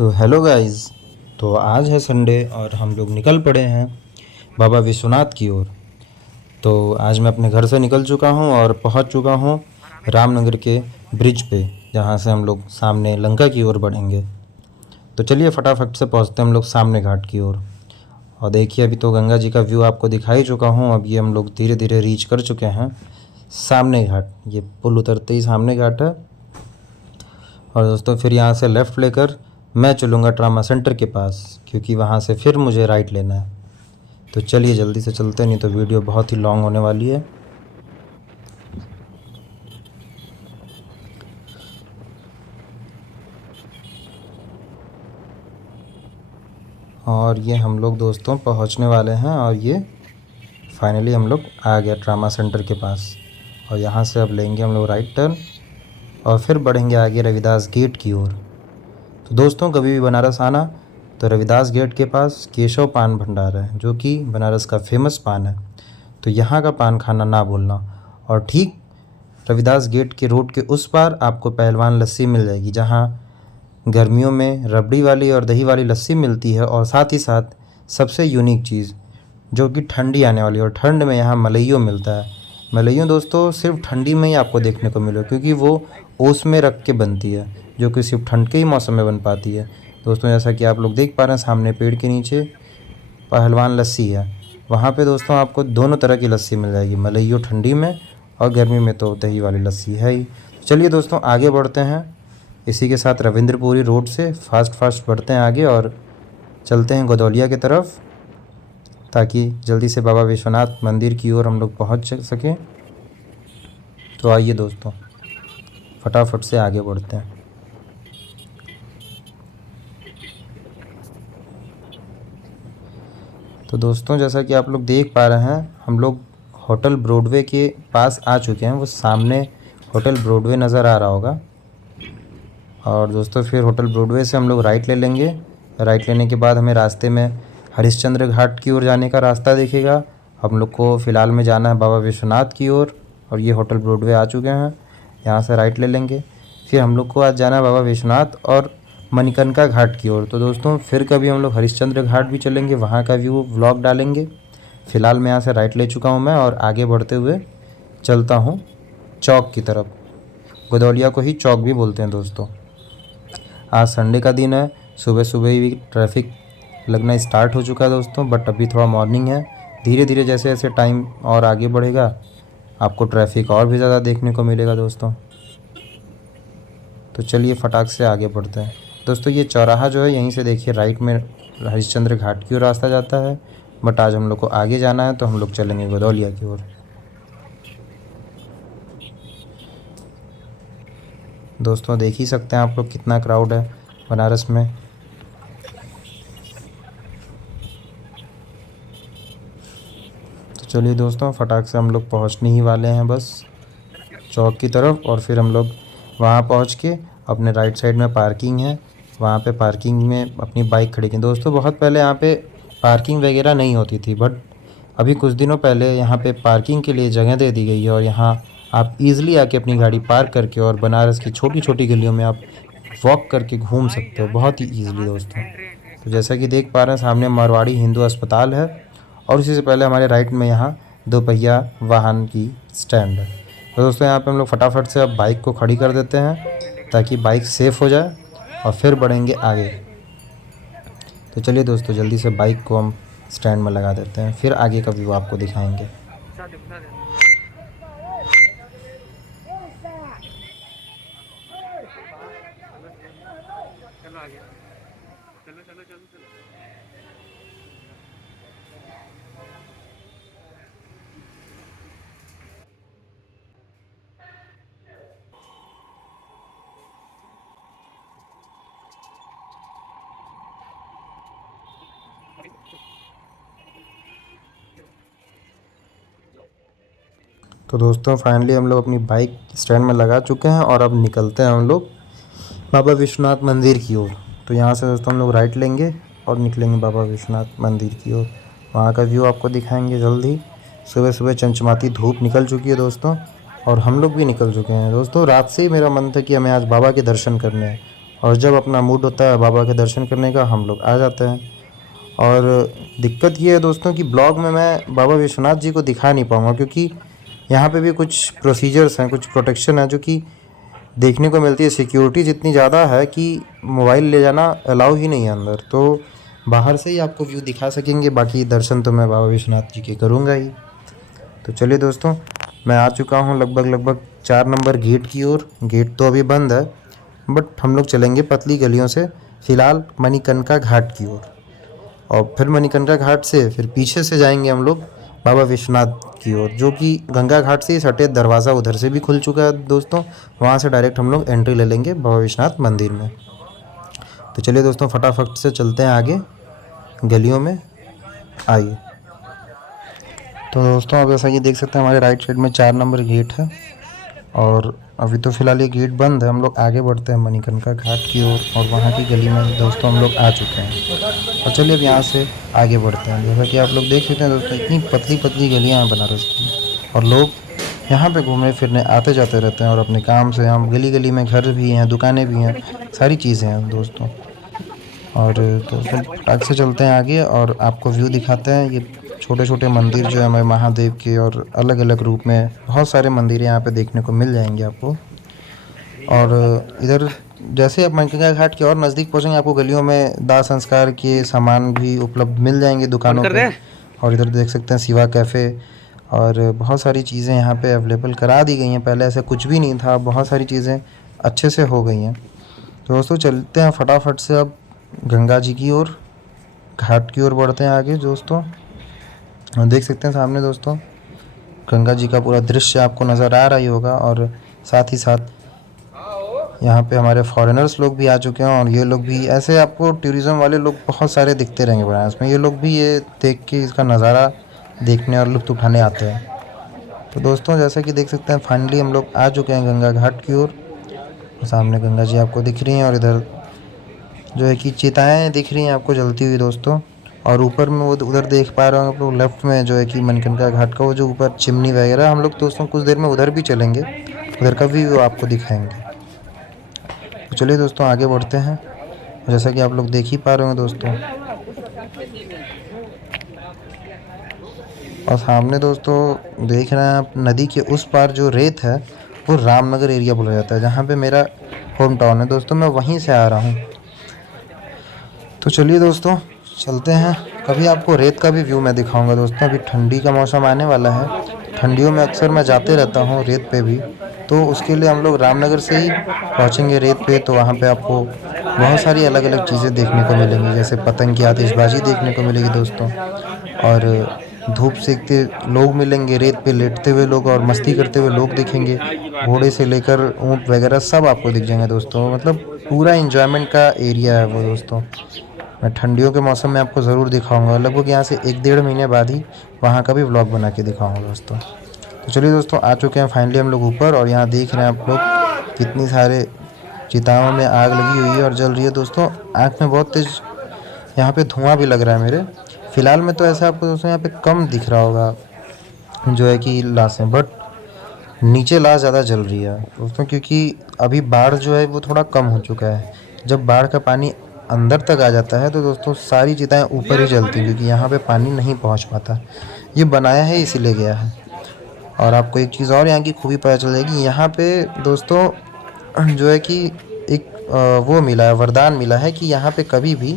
So hello guys. तो आज है संडे और हम लोग निकल पड़े हैं बाबा विश्वनाथ की ओर। तो आज मैं अपने घर से निकल चुका हूं और पहुंच चुका हूं रामनगर के ब्रिज पे, जहां से हम लोग सामने लंका की ओर बढ़ेंगे। तो चलिए फटाफट से पहुंचते हैं हम लोग सामने घाट की ओर। और देखिए अभी तो गंगा जी का व्यू आपको दिखा ही चुका हूँ। अब ये हम लोग धीरे धीरे रीच कर चुके हैं सामने घाट। ये पुल उतरते ही सामने घाट है। और दोस्तों फिर यहाँ से लेफ़्ट लेकर मैं चलूँगा ट्रामा सेंटर के पास, क्योंकि वहाँ से फिर मुझे राइट लेना है। तो चलिए जल्दी से चलते, नहीं तो वीडियो बहुत ही लॉन्ग होने वाली है। और ये हम लोग दोस्तों पहुँचने वाले हैं और ये फाइनली हम लोग आ गया ट्रामा सेंटर के पास। और यहाँ से अब लेंगे हम लोग राइट टर्न और फिर बढ़ेंगे आगे रविदास गेट की ओर। तो दोस्तों कभी भी बनारस आना तो रविदास गेट के पास केशव पान भंडार है, जो कि बनारस का फेमस पान है। तो यहाँ का पान खाना ना भूलना। और ठीक रविदास गेट के रोड के उस पार आपको पहलवान लस्सी मिल जाएगी, जहाँ गर्मियों में रबड़ी वाली और दही वाली लस्सी मिलती है। और साथ ही साथ सबसे यूनिक चीज़ जो कि ठंडी आने वाली, और ठंड में यहाँ मलइयो मिलता है। मलइयो दोस्तों सिर्फ ठंडी में ही आपको देखने को मिलेगा, क्योंकि वो ओस में रख के बनती है, जो कि सिर्फ ठंड के ही मौसम में बन पाती है। दोस्तों जैसा कि आप लोग देख पा रहे हैं सामने पेड़ के नीचे पहलवान लस्सी है। वहाँ पे दोस्तों आपको दोनों तरह की लस्सी मिल जाएगी, मलइयो ठंडी में और गर्मी में तो दही वाली लस्सी है ही। तो चलिए दोस्तों आगे बढ़ते हैं। इसी के साथ रविंद्रपुरी रोड से फास्ट बढ़ते हैं आगे और चलते हैं गदौलिया की तरफ, ताकि जल्दी से बाबा विश्वनाथ मंदिर की ओर हम लोग पहुँच सकें। तो आइए दोस्तों फटाफट से आगे बढ़ते हैं। तो दोस्तों जैसा कि आप लोग देख पा रहे हैं, हम लोग होटल ब्रॉडवे के पास आ चुके हैं। वो सामने होटल ब्रॉडवे नज़र आ रहा होगा। और दोस्तों फिर होटल ब्रॉडवे से हम लोग राइट ले लेंगे। राइट लेने के बाद हमें रास्ते में हरिश्चंद्र घाट की ओर जाने का रास्ता दिखेगा। हम लोग को फ़िलहाल में जाना है बाबा विश्वनाथ की ओर। और ये होटल ब्रॉडवे आ चुके हैं, यहाँ से राइट ले लेंगे। फिर हम लोग को आज जाना है बाबा विश्वनाथ और मणिकर्णिका घाट की ओर। तो दोस्तों फिर कभी हम लोग हरिश्चंद्र घाट भी चलेंगे, वहाँ का व्यू व्लॉग डालेंगे। फ़िलहाल मैं यहाँ से राइट ले चुका हूँ मैं, और आगे बढ़ते हुए चलता हूँ चौक की तरफ। गदौलिया को ही चौक भी बोलते हैं दोस्तों। आज संडे का दिन है, सुबह सुबह ही ट्रैफिक लगना स्टार्ट हो चुका है दोस्तों, बट अभी थोड़ा मॉर्निंग है। धीरे धीरे जैसे जैसे टाइम और आगे बढ़ेगा आपको ट्रैफिक और भी ज़्यादा देखने को मिलेगा दोस्तों। तो चलिए फटाक से आगे बढ़ते हैं दोस्तों। ये चौराहा जो है, यहीं से देखिए राइट में हरिश्चंद्र घाट की ओर रास्ता जाता है, बट आज हम लोग को आगे जाना है तो हम लोग चलेंगे गदौलिया की ओर। दोस्तों देख ही सकते हैं आप लोग कितना क्राउड है बनारस में। तो चलिए दोस्तों फटाक से हम लोग पहुंचने ही वाले हैं बस चौक की तरफ। और फिर हम लोग वहां पहुंच के अपने राइट साइड में पार्किंग है, वहां पे पार्किंग में अपनी बाइक खड़ी की। दोस्तों बहुत पहले यहाँ पे पार्किंग वगैरह नहीं होती थी, बट अभी कुछ दिनों पहले यहाँ पे पार्किंग के लिए जगह दे दी गई है। और यहाँ आप इजीली आके अपनी गाड़ी पार्क करके और बनारस की छोटी छोटी गलियों में आप वॉक करके घूम सकते हो बहुत ही ईजिली दोस्तों। तो जैसा कि देख पा रहे हैं सामने मारवाड़ी हिंदू अस्पताल है, और उसी से पहले हमारे राइट में यहाँ दोपहिया वाहन की स्टैंड है। तो दोस्तों यहाँ पे हम लोग फटाफट से अब बाइक को खड़ी कर देते हैं, ताकि बाइक सेफ़ हो जाए, और फिर बढ़ेंगे आगे। तो चलिए दोस्तों जल्दी से बाइक को हम स्टैंड में लगा देते हैं, फिर आगे का व्यू आपको दिखाएंगे। तो दोस्तों फाइनली हम लोग अपनी बाइक स्टैंड में लगा चुके हैं, और अब निकलते हैं हम लोग बाबा विश्वनाथ मंदिर की ओर। तो यहाँ से दोस्तों हम लोग राइट लेंगे और निकलेंगे बाबा विश्वनाथ मंदिर की ओर। वहाँ का व्यू आपको दिखाएंगे जल्दी। सुबह सुबह चमचमाती धूप निकल चुकी है दोस्तों, और हम लोग भी निकल चुके हैं दोस्तों। रात से ही मेरा मन था कि हमें आज बाबा के दर्शन करने हैं, और जब अपना मूड होता है बाबा के दर्शन करने का, हम लोग आ जाते हैं। और दिक्कत ये है दोस्तों कि ब्लॉग में मैं बाबा विश्वनाथ जी को दिखा नहीं पाऊँगा, क्योंकि यहाँ पे भी कुछ प्रोसीजर्स हैं, कुछ प्रोटेक्शन है जो कि देखने को मिलती है। सिक्योरिटीज़ इतनी ज़्यादा है कि मोबाइल ले जाना अलाउ ही नहीं है अंदर, तो बाहर से ही आपको व्यू दिखा सकेंगे, बाकी दर्शन तो मैं बाबा विश्वनाथ जी के करूँगा ही। तो चलिए दोस्तों, मैं आ चुका हूँ लगभग लगभग 4 नंबर गेट की ओर। गेट तो अभी बंद है, बट हम लोग चलेंगे पतली गलियों से फ़िलहाल मणिकर्णिका घाट की ओर। और फिर मणिकर्णिका घाट से फिर पीछे से जाएंगे हम लोग बाबा विश्वनाथ की ओर, जो कि गंगा घाट से ही सटे दरवाज़ा उधर से भी खुल चुका है दोस्तों। वहाँ से डायरेक्ट हम लोग एंट्री ले लेंगे बाबा विश्वनाथ मंदिर में। तो चलिए दोस्तों, फटाफट से चलते हैं आगे गलियों में, आइए। तो दोस्तों, आप जैसा कि देख सकते हैं हमारे राइट साइड में 4 नंबर गेट है, और अभी तो फ़िलहाल ये गेट बंद है। हम लोग आगे बढ़ते हैं मणिकर्णिका घाट की ओर, और वहाँ की गली में दोस्तों हम लोग आ चुके हैं। और चलिए अब यहाँ से आगे बढ़ते हैं। जैसा कि आप लोग देख सकते हैं दोस्तों, इतनी पतली पतली गलियाँ हैं बनारस की, और लोग यहाँ पे घूमने फिरने आते जाते रहते हैं, और अपने काम से हम गली गली में घर भी हैं, दुकानें भी हैं, सारी चीज़ें हैं दोस्तों। और दोस्तों फटाक से चलते हैं आगे और आपको व्यू दिखाते हैं। ये छोटे छोटे मंदिर जो है हमारे महादेव के, और अलग अलग रूप में बहुत सारे मंदिर यहाँ पे देखने को मिल जाएंगे आपको। और इधर जैसे आप मणिकर्णिका घाट के और नज़दीक पहुँचेंगे, आपको गलियों में दाह संस्कार के सामान भी उपलब्ध मिल जाएंगे दुकानों पे। और इधर देख सकते हैं शिवा कैफ़े, और बहुत सारी चीज़ें यहाँ पे अवेलेबल करा दी गई हैं। पहले ऐसा कुछ भी नहीं था, बहुत सारी चीज़ें अच्छे से हो गई हैं। तो दोस्तों चलते हैं फटाफट से अब गंगा जी की ओर, घाट की ओर बढ़ते हैं आगे दोस्तों। और देख सकते हैं सामने दोस्तों गंगा जी का पूरा दृश्य आपको नज़र आ रहा ही होगा। और साथ ही साथ यहाँ पे हमारे फॉरेनर्स लोग भी आ चुके हैं, और ये लोग भी ऐसे आपको टूरिज़्म वाले लोग बहुत सारे दिखते रहेंगे बनारस में। ये लोग भी ये देख के इसका नज़ारा देखने और लुत्फ़ उठाने आते हैं। तो दोस्तों जैसा कि देख सकते हैं फाइनली हम लोग आ चुके हैं गंगा घाट की ओर। सामने गंगा जी आपको दिख रही हैं, और इधर जो है कि चिताएँ दिख रही हैं आपको जलती हुई दोस्तों। और ऊपर में वो उधर देख पा रहे हो आप लोग लेफ्ट में, जो है कि मणिकर्णिका घाट का वो जो ऊपर चिमनी वगैरह, हम लोग दोस्तों कुछ देर में उधर भी चलेंगे, उधर का भी वो आपको दिखाएंगे। तो चलिए दोस्तों आगे बढ़ते हैं। जैसा कि आप लोग देख ही पा रहे हो दोस्तों, और सामने दोस्तों देख रहे हैं आप नदी के उस पार जो रेत है वो रामनगर एरिया बोला जाता है, जहाँ पे मेरा होम टाउन है दोस्तों। मैं वहीं से आ रहा हूँ। तो चलिए दोस्तों चलते हैं। कभी आपको रेत का भी व्यू मैं दिखाऊंगा दोस्तों। अभी ठंडी का मौसम आने वाला है, ठंडियों में अक्सर मैं जाते रहता हूँ रेत पे भी। तो उसके लिए हम लोग रामनगर से ही पहुँचेंगे रेत पे। तो वहाँ पे आपको बहुत सारी अलग अलग चीज़ें देखने को मिलेंगी, जैसे पतंग की आतिशबाजी देखने को मिलेगी दोस्तों, और धूप सेकते लोग मिलेंगे, रेत पे लेटते हुए लोग और मस्ती करते हुए लोग दिखेंगे। घोड़े से लेकर ऊँट वगैरह सब आपको दिख जाएंगे दोस्तों। मतलब पूरा एंजॉयमेंट का एरिया है वो दोस्तों। मैं ठंडियों के मौसम में आपको ज़रूर दिखाऊंगा, लगभग यहाँ से 1 डेढ़ महीने बाद ही वहाँ का भी व्लॉग बना के दिखाऊंगा दोस्तों। तो चलिए दोस्तों आ चुके हैं फाइनली हम लोग ऊपर, और यहाँ देख रहे हैं आप लोग कितनी सारे चिताओं में आग लगी हुई है और जल रही है दोस्तों। आँख में बहुत तेज़ यहाँ पे धुआं भी लग रहा है मेरे। फ़िलहाल में तो ऐसा आपको दोस्तों यहाँ पे कम दिख रहा होगा जो है कि लाशें, बट नीचे लाश ज़्यादा जल रही है दोस्तों, क्योंकि अभी बाढ़ जो है वो थोड़ा कम हो चुका है। जब बाढ़ का पानी अंदर तक आ जाता है तो दोस्तों सारी चिताएं ऊपर ही जलती हैं, क्योंकि यहाँ पे पानी नहीं पहुँच पाता। ये बनाया है इसीलिए गया है। और आपको एक चीज़ और यहाँ की खूबी पता चल जाएगी, यहाँ पे दोस्तों जो है कि एक वो मिला है, वरदान मिला है कि यहाँ पे कभी भी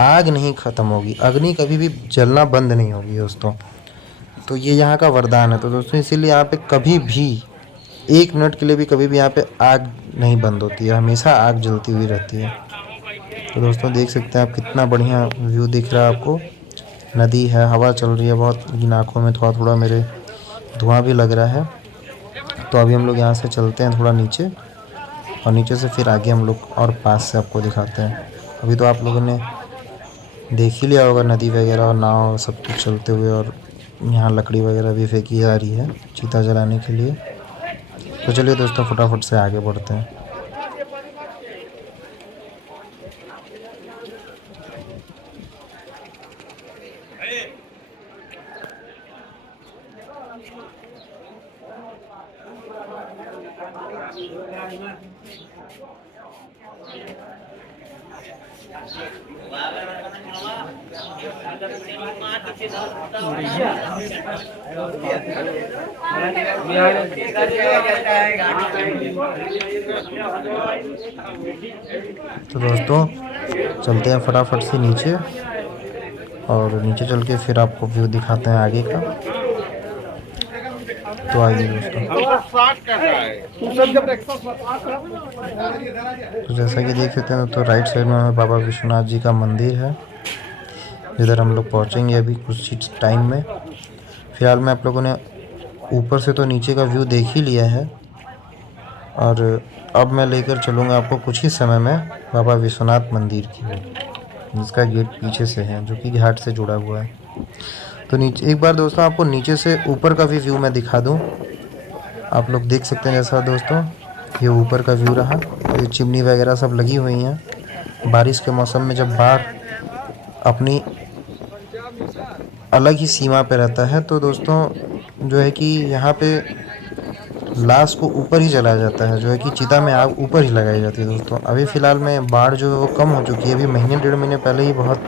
आग नहीं ख़त्म होगी, अग्नि कभी भी जलना बंद नहीं होगी दोस्तों। तो ये यहाँ का वरदान है। तो दोस्तों इसीलिए यहाँ पे कभी भी 1 मिनट के लिए भी कभी भी यहाँ पे आग नहीं बंद होती है, हमेशा आग जलती हुई रहती है। तो दोस्तों देख सकते हैं आप कितना बढ़िया व्यू दिख रहा है आपको। नदी है, हवा चल रही है बहुत, लेकिन आँखों में थोड़ा थोड़ा मेरे धुआं भी लग रहा है। तो अभी हम लोग यहाँ से चलते हैं थोड़ा नीचे, और नीचे से फिर आगे हम लोग और पास से आपको दिखाते हैं। अभी तो आप लोगों ने देख ही लिया होगा नदी वगैरह और नाव सब कुछ चलते हुए, और यहाँ लकड़ी वगैरह भी फेंकी जा रही है चिता जलाने के लिए। तो चलिए दोस्तों फटाफट से आगे बढ़ते हैं। तो दोस्तों चलते हैं फटाफट से नीचे, और नीचे चल के फिर आपको व्यू दिखाते हैं आगे का। तो आइए दोस्तों। तो जैसा कि देख सकते हैं तो राइट साइड में हमें बाबा विश्वनाथ जी का मंदिर है, जिधर हम लोग पहुंचेंगे अभी कुछ टाइम में। फिलहाल में आप लोगों ने ऊपर से तो नीचे का व्यू देख ही लिया है, और अब मैं लेकर चलूँगा आपको कुछ ही समय में बाबा विश्वनाथ मंदिर की ओर, जिसका गेट पीछे से है, जो कि घाट से जुड़ा हुआ है। तो नीचे एक बार दोस्तों आपको नीचे से ऊपर का भी व्यू मैं दिखा दूं। आप लोग देख सकते हैं जैसा दोस्तों, ये ऊपर का व्यू रहा, और ये चिमनी वगैरह सब लगी हुई हैं। बारिश के मौसम में जब बाढ़ अपनी अलग ही सीमा पे रहता है, तो दोस्तों जो है कि यहाँ पे लाश को ऊपर ही जलाया जाता है, जो है कि चिता में आग ऊपर ही लगाई जाती है दोस्तों। अभी फ़िलहाल में बाढ़ जो है वो कम हो चुकी है, अभी महीने 1.5 महीने पहले ही बहुत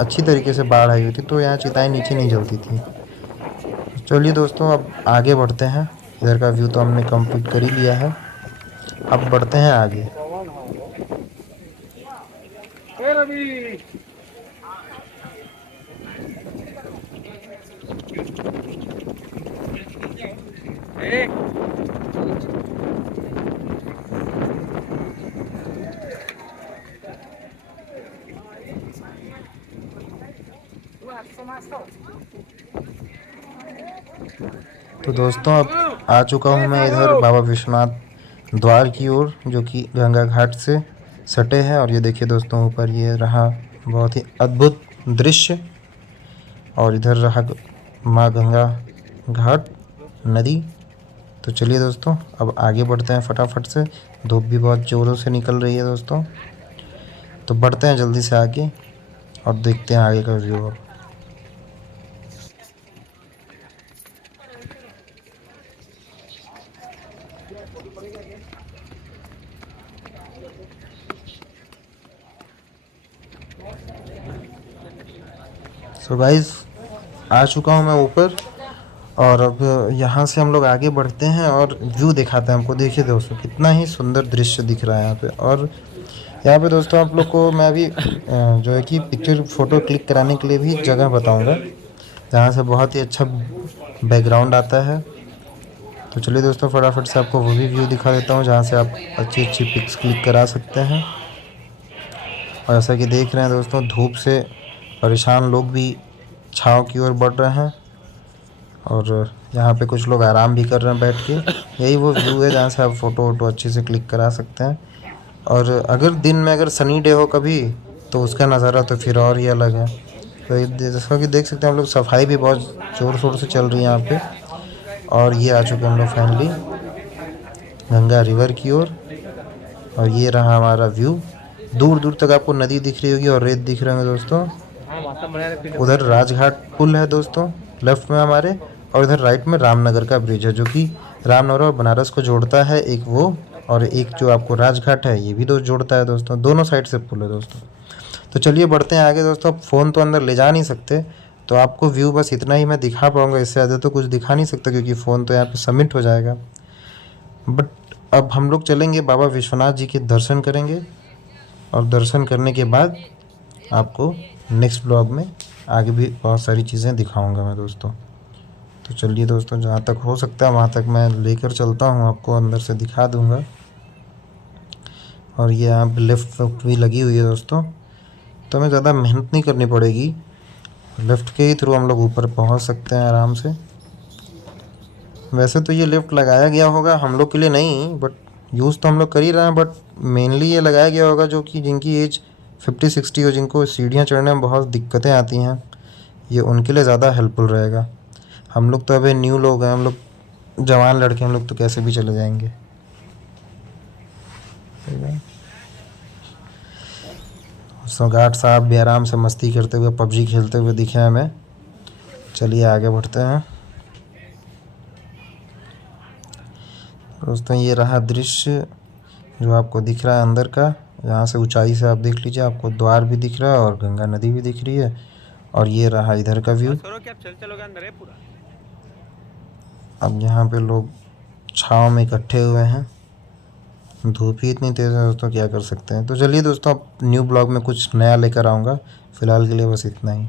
अच्छी तरीके से बाढ़ आई हुई थी, तो यहाँ चिताएं नीचे नहीं जलती थी। चलिए दोस्तों अब आगे बढ़ते हैं। इधर का व्यू तो हमने कंप्लीट कर ही लिया है, अब बढ़ते हैं आगे। तो दोस्तों अब आ चुका हूँ मैं इधर बाबा विश्वनाथ द्वार की ओर, जो कि गंगा घाट से सटे है। और ये देखिए दोस्तों ऊपर ये रहा बहुत ही अद्भुत दृश्य, और इधर रहा माँ गंगा घाट नदी। तो चलिए दोस्तों अब आगे बढ़ते हैं फटाफट से, धूप भी बहुत ज़ोरों से निकल रही है दोस्तों। तो बढ़ते हैं जल्दी से आगे और देखते हैं आगे का व्यू अब। सो गाइस आ चुका हूँ मैं ऊपर, और अब यहाँ से हम लोग आगे बढ़ते हैं और व्यू दिखाते हैं हमको। देखिए दोस्तों कितना ही सुंदर दृश्य दिख रहा है यहाँ पे। और यहाँ पे दोस्तों आप लोग को मैं अभी जो है कि पिक्चर फ़ोटो क्लिक कराने के लिए भी जगह बताऊँगा, जहाँ से बहुत ही अच्छा बैकग्राउंड आता है। तो चलिए दोस्तों फटाफट से आपको वो भी व्यू दिखा देता हूँ, जहाँ से आप अच्छी अच्छी पिक्स क्लिक करा सकते हैं। और जैसा कि देख रहे हैं दोस्तों, धूप से परेशान लोग भी छाँव की ओर बढ़ रहे हैं, और यहाँ पे कुछ लोग आराम भी कर रहे हैं बैठ के। यही वो व्यू है जहाँ से आप फ़ोटो वोटो अच्छे से क्लिक करा सकते हैं। और अगर दिन में अगर सनी डे हो कभी, तो उसका नज़ारा तो फिर और ही अलग है। तो जैसा कि देख सकते हैं हम लोग, सफाई भी बहुत ज़ोर शोर से चल रही है यहाँ पे। और ये आ चुके हम लोग फाइनली गंगा रिवर की ओर, और ये रहा हमारा व्यू। दूर दूर तक आपको नदी दिख रही होगी और रेत दिख रहे होंगे दोस्तों। उधर राजघाट पुल है दोस्तों लेफ्ट में हमारे, और इधर राइट में रामनगर का ब्रिज है, जो कि रामनगर और बनारस को जोड़ता है एक वो, और एक जो आपको राजघाट है ये भी जोड़ता है दोस्तों। दोनों साइड से पुल है दोस्तों। तो चलिए बढ़ते हैं आगे दोस्तों। अब फ़ोन तो अंदर ले जा नहीं सकते, तो आपको व्यू बस इतना ही मैं दिखा पाऊँगा, इससे ज़्यादा तो कुछ दिखा नहीं सकता, क्योंकि फ़ोन तो यहाँ पे सबमिट हो जाएगा। बट अब हम लोग चलेंगे बाबा विश्वनाथ जी के दर्शन करेंगे, और दर्शन करने के बाद आपको नेक्स्ट ब्लॉग में आगे भी बहुत सारी चीज़ें दिखाऊंगा मैं दोस्तों। तो चलिए दोस्तों, जहाँ तक हो सकता है वहाँ तक मैं लेकर चलता हूँ, आपको अंदर से दिखा दूँगा। और ये यहाँ पे लिफ्ट भी लगी हुई है दोस्तों, तो हमें ज़्यादा मेहनत नहीं करनी पड़ेगी, लिफ्ट के ही थ्रू हम लोग ऊपर पहुँच सकते हैं आराम से। वैसे तो ये लिफ्ट लगाया गया होगा हम लोग के लिए नहीं, बट यूज़ तो हम लोग कर ही रहे हैं, बट मेनली ये लगाया गया होगा जो कि जिनकी एज 50-60 हो, जिनको सीढ़ियाँ चढ़ने में बहुत दिक्कतें आती हैं, ये उनके लिए ज़्यादा हेल्पफुल रहेगा। हम लोग तो अभी न्यू लोग हैं, हम लोग जवान लड़के, हम लोग तो कैसे भी चले जाएंगे। सौगाट साहब भी आराम से मस्ती करते हुए पबजी खेलते हुए दिखे हमें। चलिए आगे बढ़ते हैं। दोस्तों ये रहा दृश्य जो आपको दिख रहा है अंदर का। यहाँ से ऊंचाई से आप देख लीजिए, आपको द्वार भी दिख रहा है और गंगा नदी भी दिख रही है। और ये रहा इधर का व्यू। अब यहाँ पे लोग छाँव में इकट्ठे हुए हैं। धूप ही इतनी तेज़ है दोस्तों, क्या कर सकते हैं। तो चलिए दोस्तों, अब न्यू ब्लॉग में कुछ नया लेकर आऊँगा। फ़िलहाल के लिए बस इतना ही।